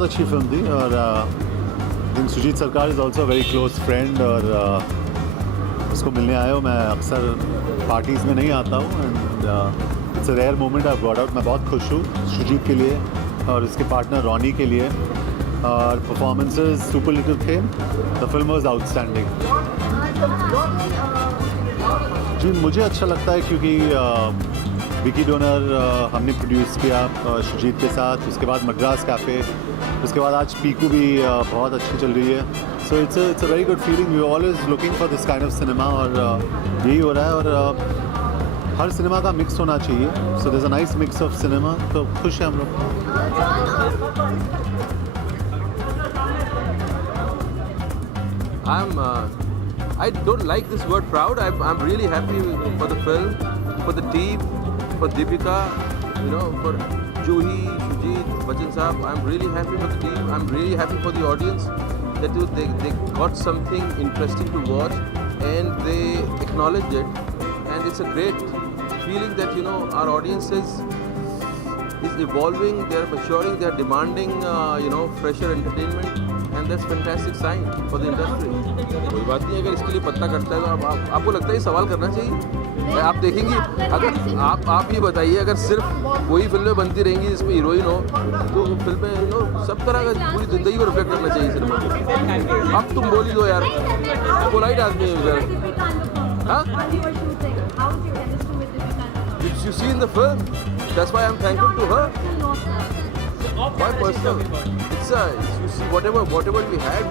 बहुत अच्छी फिल्म थी और आई थिंक सुजीत सरकार is also very close friend और उसको मिलने आया हूँ। मैं अक्सर पार्टीज़ में नहीं आता हूँ and it's a rare moment I brought out. मैं बहुत खुश हूँ सुजीत के लिए और उसके पार्टनर रॉनी के लिए और परफॉर्मेंसेस सुपरलेटिव थे। The film was outstanding. जी मुझे अच्छा लगता है क्योंकि विकी डोनर हमने प्रोड्यूस किया सुजीत के साथ, उसके बाद मद्रास कैफ़े, उसके बाद आज पीकू भी बहुत अच्छी चल रही है। So it's a very good feeling. We always looking for this kind of cinema और यही हो रहा है और हर सिनेमा का मिक्स होना चाहिए। So there is a nice mix of cinema, तो खुश हैं हम लोग। I don't like this word proud. I'm really happy for the film, for the team, for Deepika, for Juhi, Sujit, Bachchan Saab. I'm really happy for the team. I'm really happy for the audience that they got something interesting to watch and they acknowledged it. And it's a great feeling that our audience is evolving. They're maturing. They're demanding fresher entertainment. And that's fantastic sign for the industry. कोई बात नहीं, अगर इसके लिए पत्ता कटता है तो आपको लगता है ये सवाल करना चाहिए। आप देखेंगी, अगर आप ये बताइए, अगर सिर्फ वही फिल्में बनती रहेंगी जिसमें हीरोइन हो तो फिल्में सब तरह का पूरी ज़िंदगी को रिफ्लेक्ट करना चाहिए सिनेमा को। अब तुम बोली दो यार, पोलाइट आदमी है उधर। हाँ, you see in the film, that's why I'm thankful to her. Why personal? It's you see whatever we had,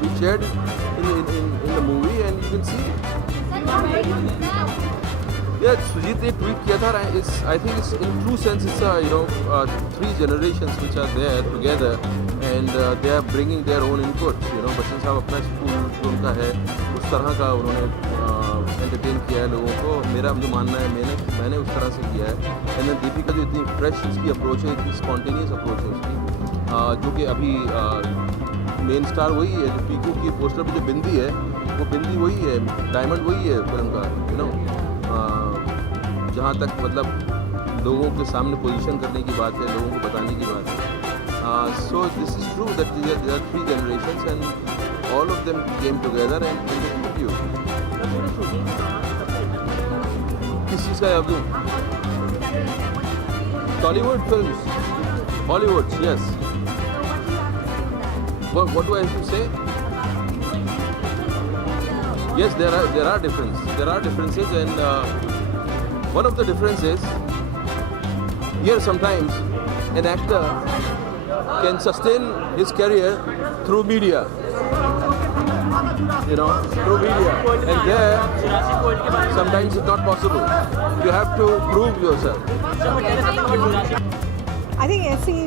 we shared in the movie, and you can see. Yeah, Sujit ने tweet किया था. I think it's in true sense it's three generations which are there together, and they are bringing their own inputs. Bachchan साहब अपना school जो उनका है उस तरह का उन्होंने एंटरटेन किया है लोगों को। मेरा जो मानना है मैंने उस तरह से किया है। एंड दीपिका जो इतनी फ्रेश उसकी अप्रोच है, इतनी स्पॉन्टेनियस अप्रोच है उसकी, जो कि अभी मेन स्टार वही है। जो पीकू की पोस्टर पे जो बिंदी है वो बिंदी वही है, डायमंड वही है फिल्म का। जहाँ तक मतलब लोगों के सामने पोजीशन करने की बात है, लोगों को बताने की बात है। So this is true that there are three generations and all of them came together and you. किस चीज़ का याद दूँ? Tollywood films, Bollywood, yes. What do I have to say? Yes, there are differences, and one of the differences here, sometimes an actor can sustain his career through media. Through media, and there sometimes it's not possible. You have to prove yourself. I think ऐसी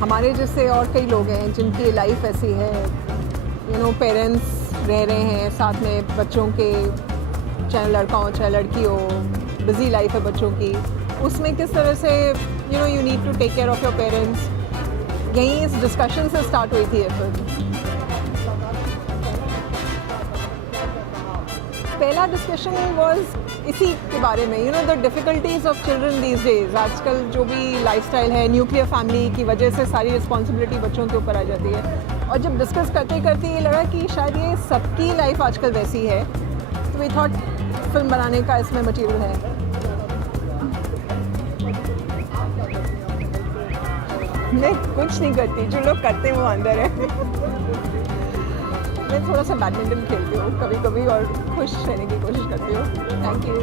हमारे जैसे और कई लोग हैं जिनकी life ऐसी है, पेरेंट्स रह रहे हैं साथ में बच्चों के, चाहे लड़का हो चाहे लड़की हो, बिजी लाइफ है बच्चों की। उसमें किस तरह से you need to take care of your parents, यहीं इस डिस्कशन से स्टार्ट हुई थी ये फिल्म। पहला डिस्कशन वाज इसी के बारे में, the difficulties of children these days. आजकल जो भी लाइफस्टाइल है, न्यूक्लियर फैमिली की वजह से सारी रिस्पॉन्सिबिलिटी बच्चों के ऊपर आ जाती है। और जब डिस्कस करते करते ये लगा कि शायद ये सबकी लाइफ आजकल वैसी है, तो वी थॉट फिल्म बनाने का इसमें मटीरियल है। मैं कुछ नहीं करती, जो लोग करते हैं वो अंदर है। मैं थोड़ा सा बैडमिंटन खेलती हूँ कभी कभी और खुश रहने की कोशिश करती हूँ। Thank you.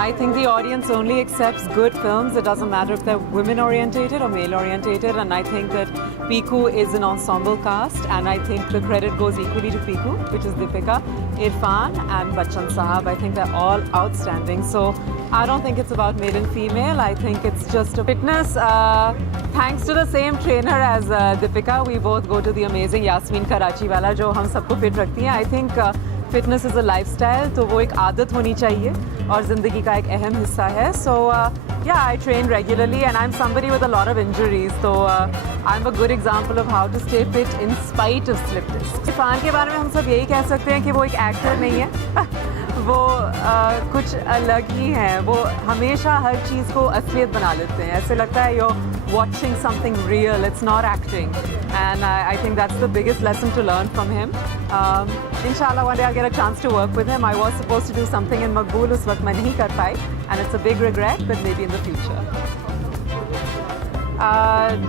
I think the audience only accepts good films. It doesn't matter if they're women orientated or male orientated, and I think that Piku is an ensemble cast, and I think the credit goes equally to Piku, which is Deepika, Irfan and Bachchan Sahab. I think they're all outstanding. So I don't think it's about male and female. I think it's just a fitness. Thanks to the same trainer as Deepika, we both go to the amazing Yasmin Karachi wala, जो हम सबको fit रखती हैं. I think fitness is a lifestyle, तो वो एक आदत होनी चाहिए और ज़िंदगी का एक अहम हिस्सा है. So yeah I train regularly and I am somebody with a lot of injuries, तो I am a good example of how to stay fit in spite of slip disc. Irfan के बारे में हम सब यही कह सकते हैं कि वो एक एक्टर नहीं है वो कुछ अलग ही है. वो हमेशा हर चीज़ को असलियत बना लेते हैं. ऐसे लगता है you're watching something real. It's not acting. And I think that's the biggest lesson to learn from him. Inshallah, one day I'll get a chance to work with him. I was supposed to do something in Maqbool, उस वक्त मैं नहीं कर पाई. And it's a big regret, but maybe in the future.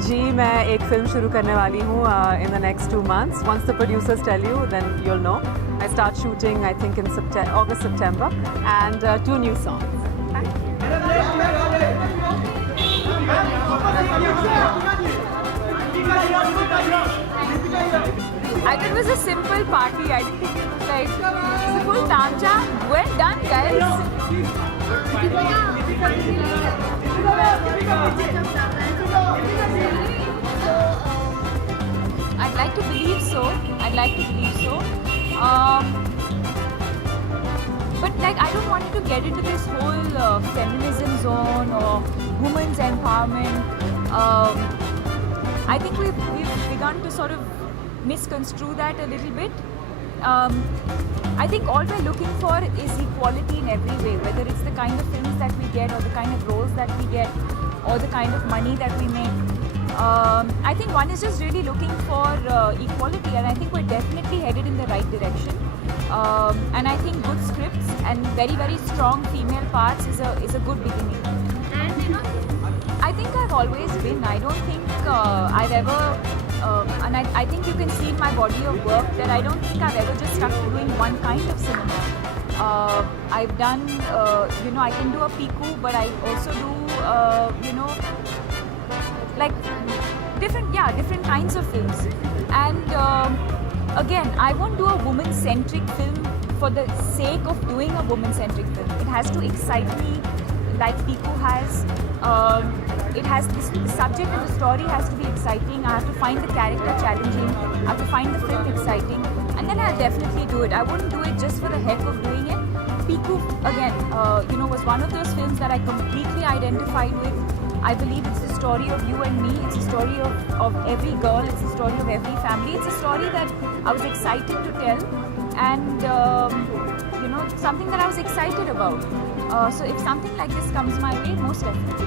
जी मैं एक film शुरू करने वाली हूँ in the next 2 months. Once the producers tell you, then you'll know. I start shooting, I think, in August, September, and 2 new songs. I think it was a simple party. I didn't think it was like simple tamcha. Well done, guys. I'd like to believe so. I'd like to believe so. But like, I don't want to get into this whole feminism zone or women's empowerment. I think we've begun to sort of misconstrue that a little bit. I think all we're looking for is equality in every way, whether it's the kind of films that we get or the kind of roles that we get or the kind of money that we make. I think one is just really looking for equality, and I think we're definitely headed in the right direction. And I think good scripts and very, very strong female parts is a good beginning. And you know, I think I've always been. I don't think I've ever, and I think you can see in my body of work that I don't think I've ever just stuck to doing one kind of cinema. I've done, I can do a piku, but I also do, like different kinds of films. And again, I won't do a woman-centric film for the sake of doing a woman-centric film. It has to excite me, like Piku has. It has the subject and the story has to be exciting. I have to find the character challenging. I have to find the film exciting, and then I'll definitely do it. I wouldn't do it just for the heck of doing it. Piku again, was one of those films that I completely identified with. I believe it's the story of you and me. It's the story of every girl. It's the story of every family. It's a story that I was excited to tell, and something that I was excited about. So if something like this comes my way, most definitely.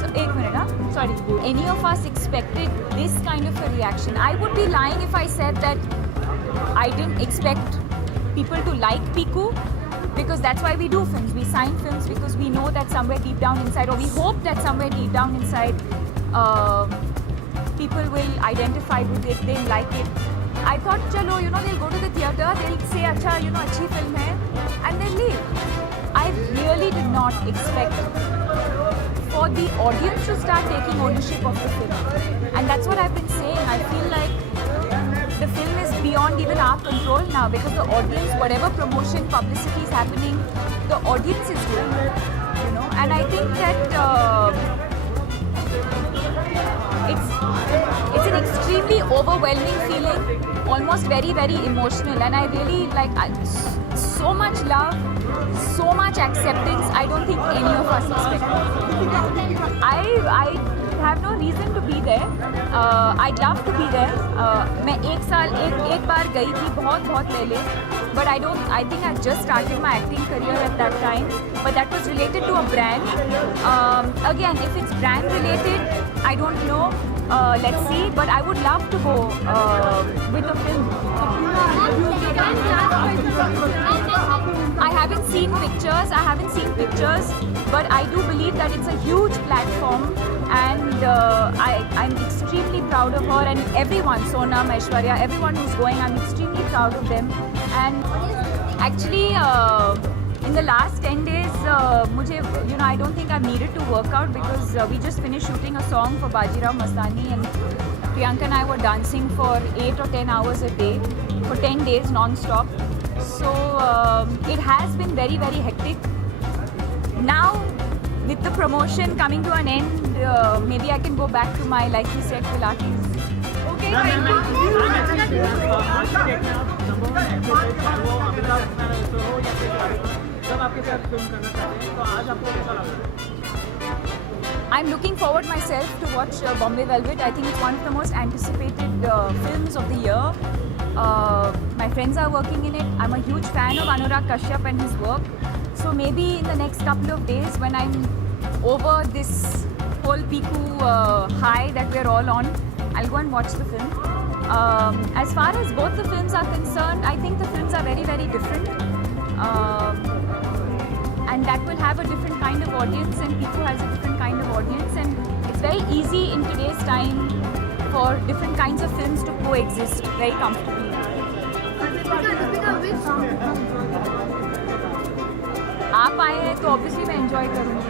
So, 1 minute, sorry. Any of us expected this kind of a reaction? I would be lying if I said that I didn't expect people to like Piku, because that's why we do films. We sign films because we know that somewhere deep down inside, or we hope that somewhere deep down inside, people will identify with it, they'll like it. I thought, chalo, they'll go to the theatre, they'll say, acha, achhi film hai, and they'll leave. I really did not expect for the audience to start taking ownership of the film. And that's what I've been saying. I feel like the film is beyond even our control now, because the audience, whatever promotion, publicity is happening, the audience is doing it, And I think that it's an extremely overwhelming feeling, almost very, very emotional, and I really so much love, so much acceptance. I don't think any of us expected. I have no reason to be there. I'd love to be there. मैं एक बार गई थी बहुत पहले, but I think I just started my acting career at that time. But that was related to a brand. Again, if it's brand related, I don't know. Let's see. But I would love to go with a film. I haven't seen pictures, but I do believe that it's a huge platform, and I'm extremely proud of her and everyone, Sonam, Aishwarya, everyone who's going. I'm extremely proud of them. And actually, in the last 10 days, I don't think I've needed to work out, because we just finished shooting a song for Bajirao Mastani, and Priyanka and I were dancing for 8 or 10 hours a day for 10 days non-stop. So it has been very, very hectic. Now, with the promotion coming to an end, maybe I can go back to my, like you said, Pilates. Okay, thank you. जब आपके साथ film करना चाहते हैं तो आज आपको कैसा लग रहा है? I'm looking forward myself to watch Bombay Velvet. I think it's one of the most anticipated films of the year. My friends are working in it. I'm a huge fan of Anurag Kashyap and his work. So maybe in the next couple of days, when I'm over this whole Piku high that we're all on, I'll go and watch the film. As far as both the films are concerned, I think the films are very, very different. And that will have a different kind of audience, and Piku has a different kind of audience. And it's very easy in today's time for different kinds of films to coexist very comfortably. आप आए हैं तो obviously मैं enjoy करूँगी.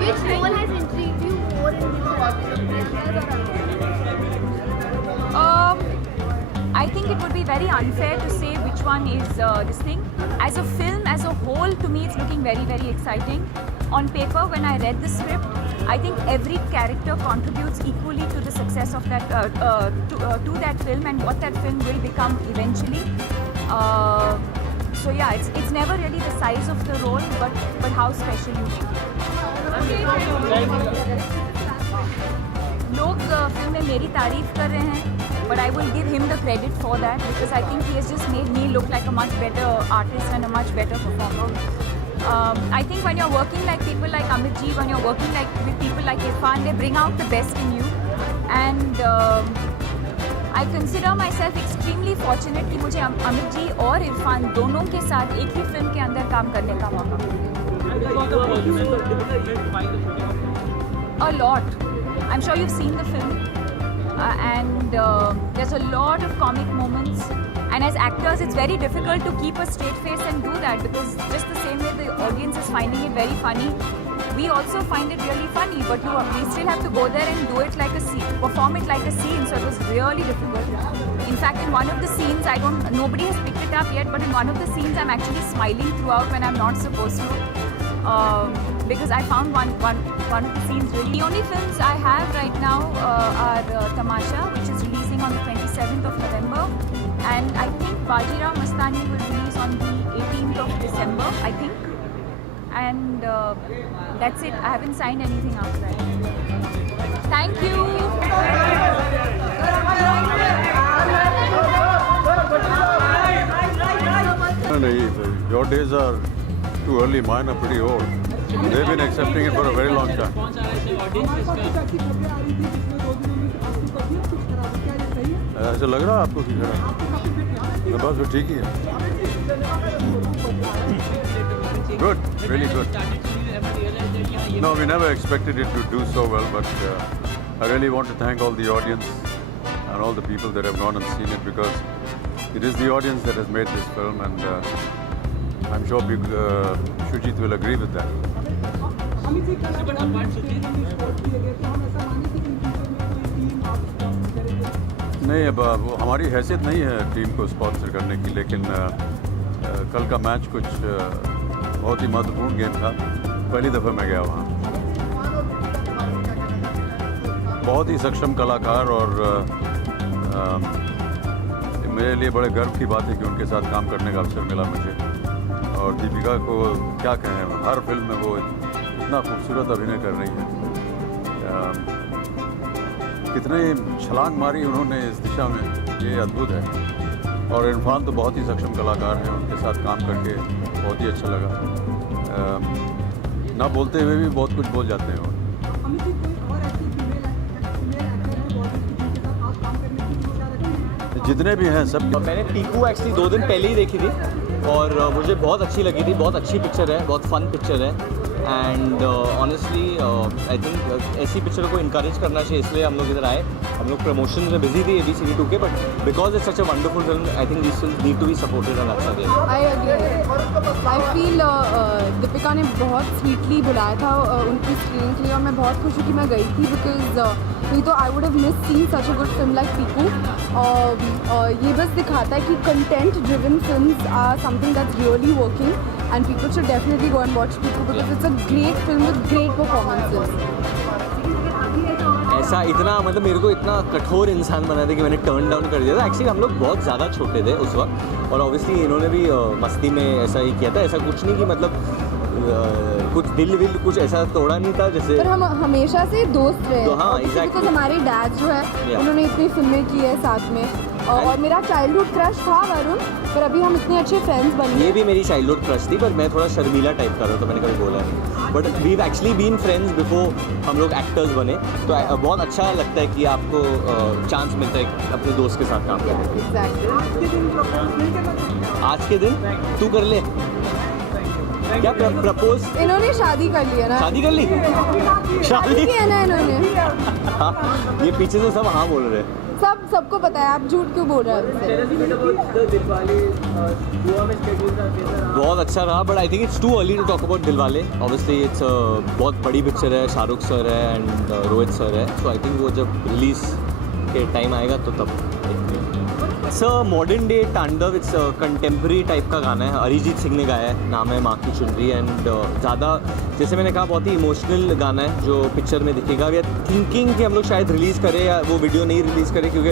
Which role has intrigued you more in this I think it would be very unfair to say which one is this thing. As a film, as a whole, to me it's looking very, very exciting. On paper, when I read the script, I think every character contributes equally to the success of that, to that film and what that film will become eventually. So yeah, it's never really the size of the role, but how special you make it. लोग film में मेरी तारीफ कर रहे हैं, but I will give him the credit for that because I think he has just made me look like a much better artist and a much better performer. I think when you're working like people like Amit Ji, when you're working like with people like Irfan, they bring out the best in you. And I consider myself extremely fortunate कि मुझे अमित जी और इरफान दोनों के साथ एक ही film के अंदर काम करने का मौका मिला. A lot. I'm sure you've seen the film. And there's a lot of comic moments. And as actors, it's very difficult to keep a straight face and do that because just the same way the audience is finding it very funny, we also find it really funny. But we still have to go there and do it like a scene, perform it like a scene. So it was really difficult. In fact, in one of the scenes, nobody has picked it up yet, but in one of the scenes, I'm actually smiling throughout when I'm not supposed to. Because I found one of the scenes really. The only films I have right now are Tamasha, which is releasing on the 27th of November, and I think Bajirao Mastani will release on the 18th of December, I think. And that's it. I haven't signed anything after that. Thank you. Your days are too early. Mine are pretty old. They've been accepting it for a very long time. ऐसा लग रहा है आपको कि बस वो ठीक ही है. Good, really good. No, we never expected it to do so well, but I really want to thank all the audience and all the people that have gone and seen it because it is the audience that has made this film, and I'm sure Shujit will agree with that. नहीं, अब वो हमारी हैसियत नहीं है team को sponsor करने की, लेकिन कल का मैच कुछ बहुत ही महत्वपूर्ण गेम था. पहली दफ़ा मैं गया वहाँ. बहुत ही सक्षम कलाकार और मेरे लिए बड़े गर्व की बात है कि उनके साथ काम करने का अवसर मिला मुझे. और दीपिका को क्या कहें, हर फिल्म में वो इतना खूबसूरत अभिनय कर रही है. कितने छलांग मारी उन्होंने इस दिशा में, ये अद्भुत है. और इरफान तो बहुत ही सक्षम कलाकार हैं, उनके साथ काम करके बहुत ही अच्छा लगा. ना बोलते हुए भी बहुत कुछ बोल जाते हैं वो. जितने भी हैं सब. मैंने पीकू एक्चुअली 2 दिन पहले ही देखी थी और मुझे बहुत अच्छी लगी थी. बहुत अच्छी पिक्चर है, बहुत फन पिक्चर है. एंड ऑनेस्टली आई थिंक ऐसी पिक्चर को इनकरेज करना चाहिए, इसलिए हम लोग इधर आए. हम लोग प्रमोशन में बिजी थे ABCD2 के, but because it's such a wonderful film I think this will need to be supported and अच्छा दे. आई फील दीपिका ने बहुत स्वीटली बुलाया था उनकी स्क्रीनिंग के लिए और मैं बहुत खुश हूँ कि मैं गई थी बिकॉज नहीं तो I would have miss seen such a good film like Piku. ये बस दिखाता है कि content driven films are something that's really working and people should definitely go and watch Piku because it's a great film with great performances. ऐसा इतना मतलब मेरे को इतना कठोर इंसान बना था कि मैंने टर्न डाउन कर दिया था. एक्चुअली हम लोग बहुत ज़्यादा छोटे थे उस वक्त और ऑब्वियसली इन्होंने भी मस्ती में ऐसा ही किया था. ऐसा कुछ नहीं कि मतलब कुछ दिल विल कुछ ऐसा तोड़ा नहीं था जैसे पर हम हमेशा से दोस्त रहे तो हाँ, Obviously exactly. because हमारे डैड जो है Yeah. उन्होंने इतनी फिल्में की है साथ में और मेरा चाइल्डहुड क्रश था वरुण, पर अभी हम इतने अच्छे फ्रेंड्स बन ये गए। भी मेरी चाइल्डहुड क्रश थी, पर मैं थोड़ा शर्मीला टाइप का था तो मैंने कभी बोला नहीं, but we actually been friends before हम लोग एक्टर्स बने, तो बहुत अच्छा लगता है कि आपको चांस मिलता है अपने दोस्त के साथ काम करने के। Exactly. आज के दिन तू कर ले क्या प्रपोज इन्होंने शादी कर लिया ना, शादी कर ली शादी शादी की है ना इन्होंने, हाँ, ये पीछे से सब हाँ बोल रहे हैं। सबको पता है, आप झूठ क्यों बोल रहे हैं हमसे? बहुत अच्छा रहा, but I think it's too early to talk about Dilwale. Obviously it's बहुत बड़ी पिक्चर है, शाहरुख सर है एंड रोहित सर है, सो आई थिंक वो जब रिलीज के टाइम आएगा तो तब इट्स मॉडर्न डे तांडव, इट्स कंटेम्प्रेरी टाइप का गाना है, अरिजीत सिंह ने गाया है, नाम है माँ की चुनरी, एंड ज़्यादा जैसे मैंने कहा बहुत ही इमोशनल गाना है जो पिक्चर में दिखेगा। वी आर थिंकिंग कि हम लोग शायद रिलीज़ करें या वो वीडियो नहीं रिलीज़ करें, क्योंकि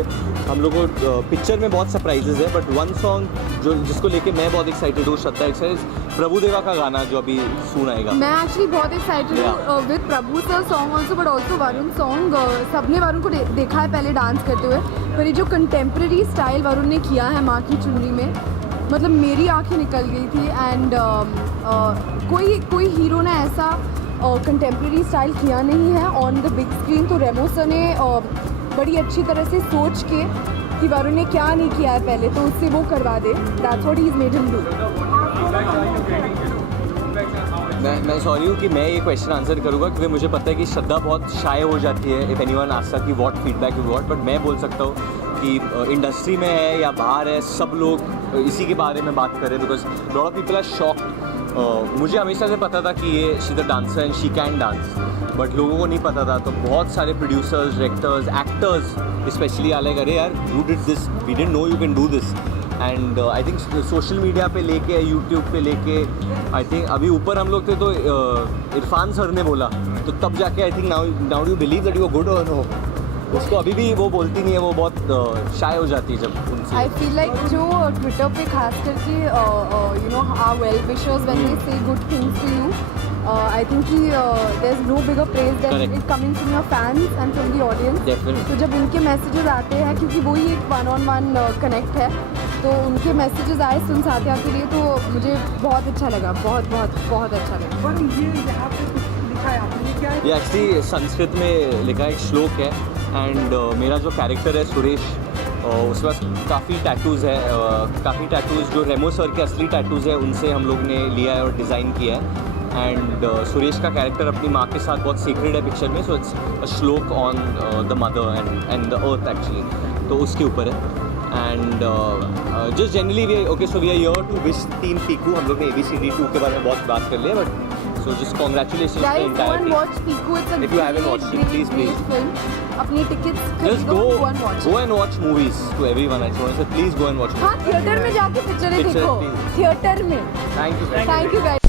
हम लोग को पिक्चर में बहुत सरप्राइजेज है, बट वन सॉन्ग जो जिसको लेके मैं बहुत एक्साइटेड हूँ, श्रद्धा एक्साइटेड, प्रभुदेवा का गाना जो अभी सुन आएगा। मैं एक्चुअली बहुत एक्साइटेड हूँ with Prabhu sir song also, but also Varun song. सबने वरुण को देखा है पहले डांस करते हुए, पर ये जो कंटेम्प्रेरी स्टाइल वरुण ने किया है माँ की चुनरी में, मतलब मेरी आंखें निकल गई थी। एंड कोई हीरो ने ऐसा कंटेम्प्रेरी स्टाइल किया नहीं है ऑन द बिग स्क्रीन, तो रेमो सर ने बड़ी अच्छी तरह से सोच के कि वरुण ने क्या नहीं किया है पहले, तो उससे वो करवा दे। That's what he is made him do. मैं सॉरी हूँ कि मैं ये क्वेश्चन आंसर करूँगा, क्योंकि मुझे पता है कि श्रद्धा बहुत शाय हो जाती है इफ़ एनीवन आस्क्स कि what feedback you got, but मैं बोल सकता हूँ कि इंडस्ट्री में है या बाहर है, सब लोग इसी के बारे में बात करें, because lot of people are shocked. मुझे हमेशा से पता था कि ये she the dancer and she can dance, but लोगों को नहीं पता था, तो बहुत सारे प्रोड्यूसर्स, डायरेक्टर्स, एक्टर्स स्पेशली आए लाइक अरे यार you did this, we didn't know you can do this. And I think social media पे लेके, यूट्यूब पे लेके, आई थिंक अभी ऊपर हम लोग थे तो इरफान सर ने बोला, तो तब जाके I think now you believe that you are good और नो। उसको अभी भी वो बोलती नहीं है, वो बहुत शाय हो जाती है जब उनसे। आई फील लाइक जो ट्विटर पे खास करके you know our well wishers when they say good things to you, I think कि there is no bigger praise that it coming from your fans and from the audience. Definitely. तो जब उनके messages आते हैं, क्योंकि वही एक one on one connect है, तो उनके मैसेजेस आए सुन साथिया के लिए, तो मुझे बहुत अच्छा लगा, बहुत बहुत बहुत अच्छा लगा। ये एक्चुअली संस्कृत में लिखा एक श्लोक है, एंड मेरा जो कैरेक्टर है सुरेश, उसके पास काफ़ी टैटूज़ है, काफ़ी टैटूज़ जो रेमो सर के असली टैटूज़ है उनसे हम लोग ने लिया है और डिज़ाइन किया है। एंड सुरेश का कैरेक्टर अपनी माँ के साथ बहुत सीक्रेट है पिक्चर में, सो it's a shloka on the mother and the earth actually, तो उसके ऊपर है। And just generally we okay, so we are here to wish team Piku. हम लोग ने ABCD 2 के बारे में बहुत बात कर लिया, but so just congratulations to the Guys, go entire and team. watch Piku. It's a If you haven't watched it, please, great film. अपनी tickets Just खरीदो, go and watch go it. and watch movies to everyone. I just want to say please go and watch हाँ, movies. Theatre में जाके पिक्चरें Picture, देखो, please. Theatre में। Thank you. Thank you guys.